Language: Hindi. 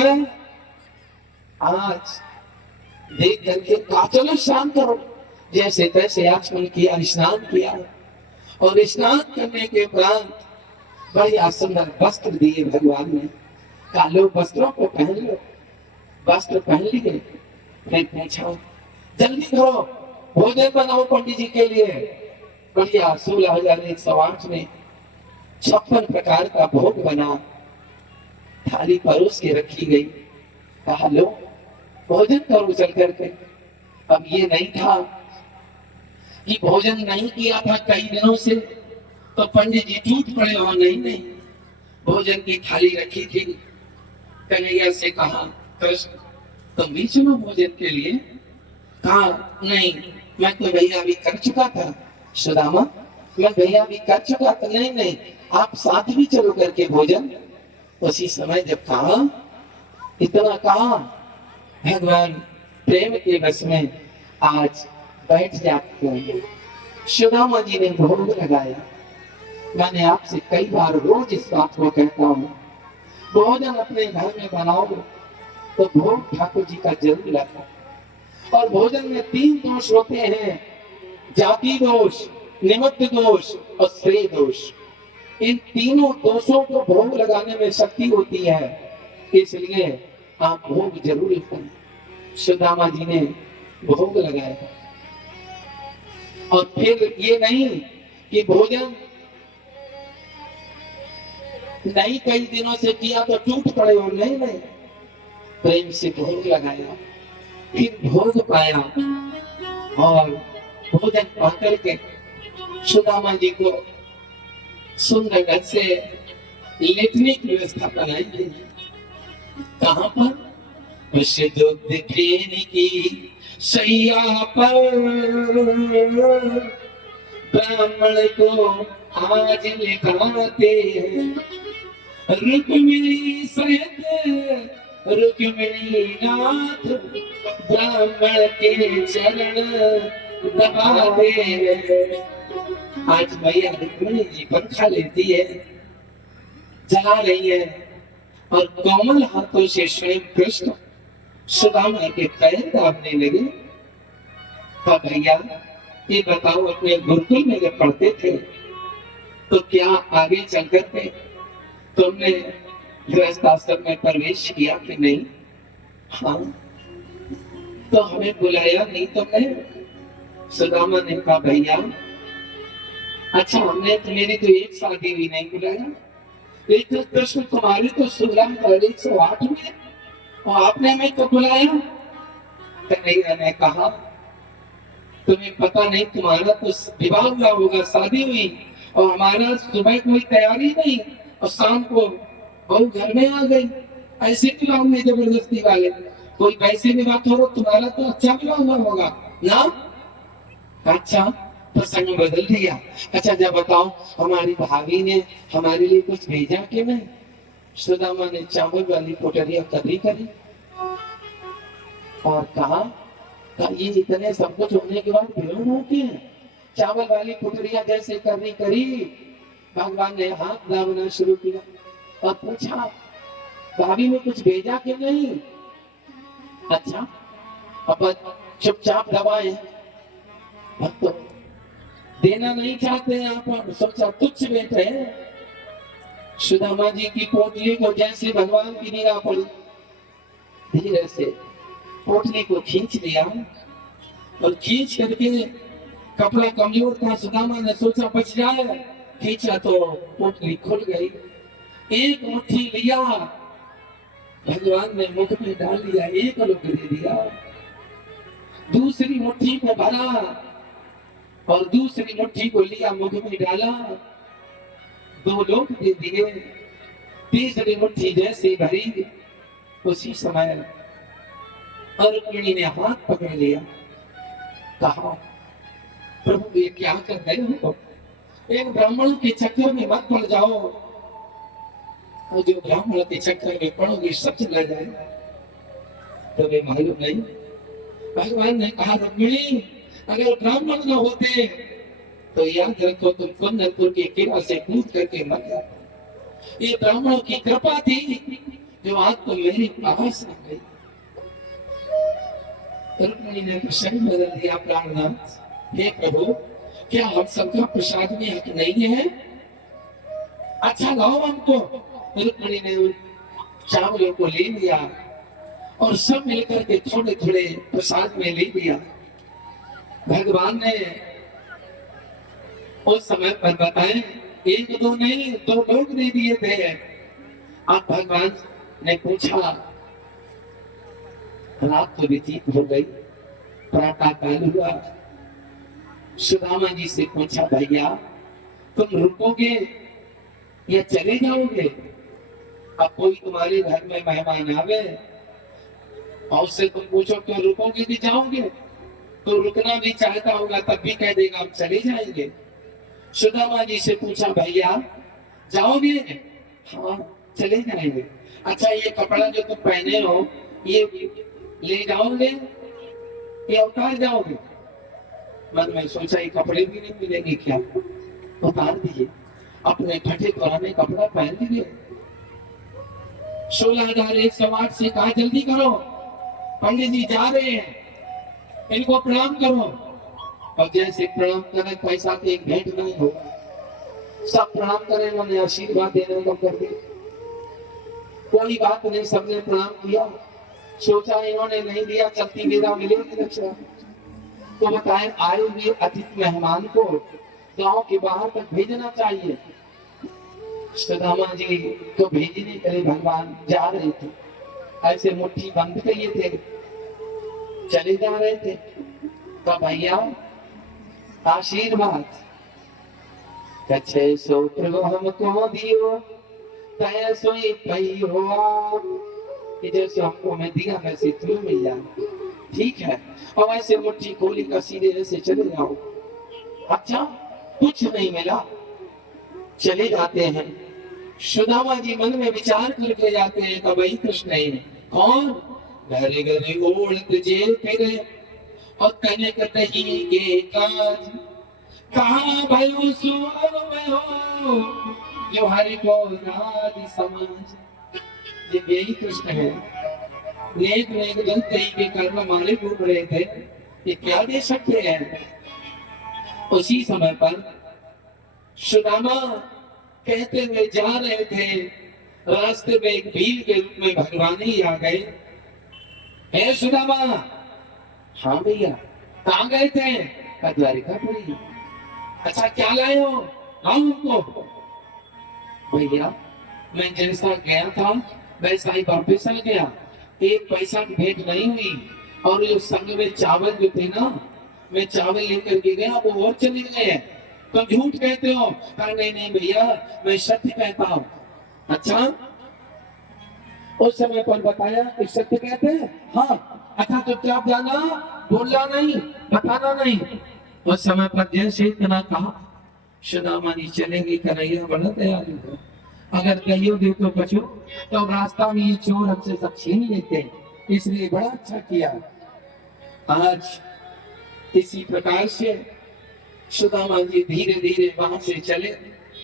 मैं आज देख करके कहा चलो स्नान करो। जैसे तैसे आचमन किया, स्नान किया, और स्नान करने के उपरांत बढ़िया सुंदर वस्त्र दिए भगवान ने। कहा लो वस्त्रों को पहन लो। वस्त्र पहन लिए। मैं पूछा जल्दी करो, भोजन बनाओ पंडित जी के लिए। बढ़िया 16,108 में 56 प्रकार का भोग बना, थाली परोस के रखी गई। कहा लो भोजन करो चल करके। अब ये नहीं था कि भोजन नहीं किया था कई दिनों से तो पंडित जी टूट पड़े हो, नहीं नहीं, भोजन की थाली रखी थी। कन्हैया से कहा कृष्ण तुम भी चलो भोजन के लिए। कहा नहीं, मैं तो भैया भी कर चुका था। सुदामा मैं भैया भी कर चुका था। नहीं नहीं, आप साथ भी चलो करके भोजन। उसी समय जब कहा, इतना कहा, भगवान प्रेम के बस में आज बैठ जाते हैं। सुदामा जी ने भोग लगाया। मैंने आपसे कई बार रोज इस बात को कहता हूँ, भोजन अपने घर में बनाओ तो भोग ठाकुर जी का जरूर लगाओ। और भोजन में 3 दोष होते हैं, जाति दोष, निमित्त दोष और श्रेय दोष। इन तीनों दोषों को भोग लगाने में शक्ति होती है, इसलिए आप भोग जरूर करें। सुदामा जी ने भोग लगाया। और फिर ये नहीं कि भोजन नहीं कई दिनों से किया तो टूट पड़े हो, नहीं नहीं, प्रेम से भोग लगाया, फिर भोग पाया। और भोजन पाकर के सुदामा जी को सुंदर ढंग से लेटने की व्यवस्था बनाई गई। कहां पर? उस दुग्ध फेन की सैया पर ब्राह्मण को आज लिखाते रुक्मिणी सहित रुक्मिणी नाथ ब्राह्मण के चरण दबा दे। आज मैया रुक्मिणी जी पंखा लेती है, जला रही है, और कोमल हाथों से स्वयं कृष्ण सुदामा के पैर दाबने लगे। तो भैया ये बताओ, अपने गुरुकुल में जब पढ़ते थे तो क्या आगे चलकर के तुमने गृहस्थ आश्रम में प्रवेश किया कि नहीं? हाँ। तो हमें बुलाया नहीं तुमने? सुदामा ने कहा भैया अच्छा, हमने तो मेरी तो एक शादी भी नहीं बुलाया, लेकिन कृष्ण तुम्हारी तो 16,108 में, और आपने हमें तो बुलाया। कन्हैया ने कहा तुम्हें पता नहीं, तुम्हारा तो विवाह हुआ होगा, शादी हुई, और हमारा सुबह कोई तैयारी नहीं, और शाम को बहू घर में आ गई। ऐसे विवाह में जबरदस्ती वाले, कोई वैसे विवाह करो, तुम्हारा तो अच्छा विवाह हुआ होगा ना? अच्छा, तो संग बदल दिया। अच्छा जब बताओ, हमारी भाभी ने हमारे लिए कुछ भेजा कि नहीं? सुदामा ने चावल वाली पोटलियां करी करी और कहा ये इतने सब कुछ होने के बाद विरोध होती है। चावल वाली पुटरिया जैसे करनी करी, भगवान ने हाथ दाबना शुरू किया और पूछा भाभी ने कुछ भेजा कि नहीं? अच्छा, अब चुपचाप दबाए, तो देना नहीं चाहते हैं आप, सोचा तुच्छ बैठे। सुदामा जी की पोटली को जैसे भगवान की निगाह पड़ी, धीरे से पोटली को खींच लिया, और खींच करके कपड़ा कमजोर था, सुदामा ने सोचा बच जाए, खींचा तो पोटली खुल गई। एक मुट्ठी लिया, भगवान ने मुख में डाल लिया, एक लोग दे दिया। दूसरी मुट्ठी को भरा और दूसरी मुट्ठी को लिया, मुख में डाला, 2 लोग दे दिए। तीसरी मुट्ठी जैसे भरी, उसी समय रुक्मिणी ने हाथ पकड़ लिया, कहा प्रभु ये क्या कर रहे हो? एक ब्राह्मण के चक्कर में मत पड़ जाओ, और जो ब्राह्मण के चक्कर में पड़ोगे सब चला जाए। तो वे मालूम नहीं, भगवान ने कहा रुक्मिणी अगर ब्राह्मण न होते तो याद रखो तुम कुंदनपुर की किला से कूद करके मर जाते। ये ब्राह्मणों की कृपा थी जो आज तो मेरे पास आ गई। रुक्मिणी ने प्रसंग बदल दिया, प्राणनाथ हे प्रभु, क्या हम सबका प्रसाद में हक नहीं है? अच्छा लाओ हमको। रुक्मिणी ने उन चावलों को ले लिया और सब मिलकर के थोड़े थोड़े प्रसाद में ले लिया। भगवान ने उस समय पर बताए, एक दो नहीं, 2 लोग दे दिए थे। अब भगवान ने पूछा, रात तो व्यतीत हो गई, प्रातः काल हुआ। सुदामा जी से पूछा, भैया तुम रुकोगे या चले जाओगे? अब कोई तुम्हारे घर में मेहमान आवे और उससे तुम पूछो क्यों रुकोगे कि जाओगे, तो रुकना भी चाहता होगा तब भी कह देगा हम चले जाएंगे। सुदामा जी से पूछा, भैया जाओगे? हाँ चले जाएंगे। अच्छा ये कपड़ा जो तुम पहने हो ये ले जाओगे या उतार जाओगे? मन में सोचा ये कपड़े भी नहीं मिलेंगे क्या, उतार दिए। अपने फटे पुराने कपड़ा पहन लिए। 16,108 से कहा जल्दी करो, पंडित जी जा रहे हैं, इनको प्रणाम करो। और जैसे प्रणाम करें पैसा के एक भेंट नहीं होगा, सब प्रणाम करें, उन्होंने आशीर्वाद देने को कर दिया। कोई बात नहीं, सबने प्रणाम किया। सोचा इन्होंने नहीं दिया, चलती विदा मिलेगी दक्षिणा। तो बताए आए हुए अतिथि मेहमान को गांव के बाहर तक भेजना चाहिए। सुदामा जी को भेजने के लिए भगवान जा रहे थे, ऐसे मुट्ठी बंद किए थे, चले जा रहे थे। तो भैया आशीर्वाद कच्छे सूत्र हमको दियो, तैसो ही पई हो, कि जैसे हमको मैं दिया वैसे तुम्हें मिल जाए, ठीक है। और ऐसे मुट्ठी खोली का सीधे से चले जाओ। अच्छा कुछ नहीं मिला, चले जाते हैं। सुदामा जी मन में विचार करके जाते हैं कि वही कृष्ण है। कौन? घरे घरे ओढ़त जे फिरे और कने कतही के काज, कहाँ भयो सुअर में हो, जो हरि को राज समाज। ये यही कृष्ण है। नेक नेक जन कई के कर्म मारे घूम रहे थे, ये क्या दे सकते हैं? उसी समय पर सुदामा कहते हुए जा रहे थे, रास्ते में एक भील के रूप में भगवान ही आ गए। हे सुदामा। हाँ भैया। कहाँ गए थे? द्वारिकापुरी। अच्छा क्या लाए हो? हाँ हमको। भैया मैं जैसा गया था वैसा ही वापिस आ गया, एक पैसा की भेंट नहीं हुई। और जो संग में चावल जो थे ना, मैं चावल लेकर के गया, वो और चले गए। तुम झूठ कहते हो। कहा नहीं नहीं भैया मैं सत्य कहता हूँ। अच्छा उस समय पर बताया कि सत्य कहते हैं? हाँ। अच्छा चुपचाप जाना, बोलना नहीं, बताना नहीं। उस समय पर जैसे इतना कहा, सुदामा जी चलेंगे, कन्हैया बड़ा दयालु है, अगर कहियोगे तो बचो, तो रास्ता में ये चोर हमसे सब छीन लेते हैं, इसलिए बड़ा अच्छा किया। आज इसी प्रकार से सुदामा जी धीरे धीरे वहां से चले।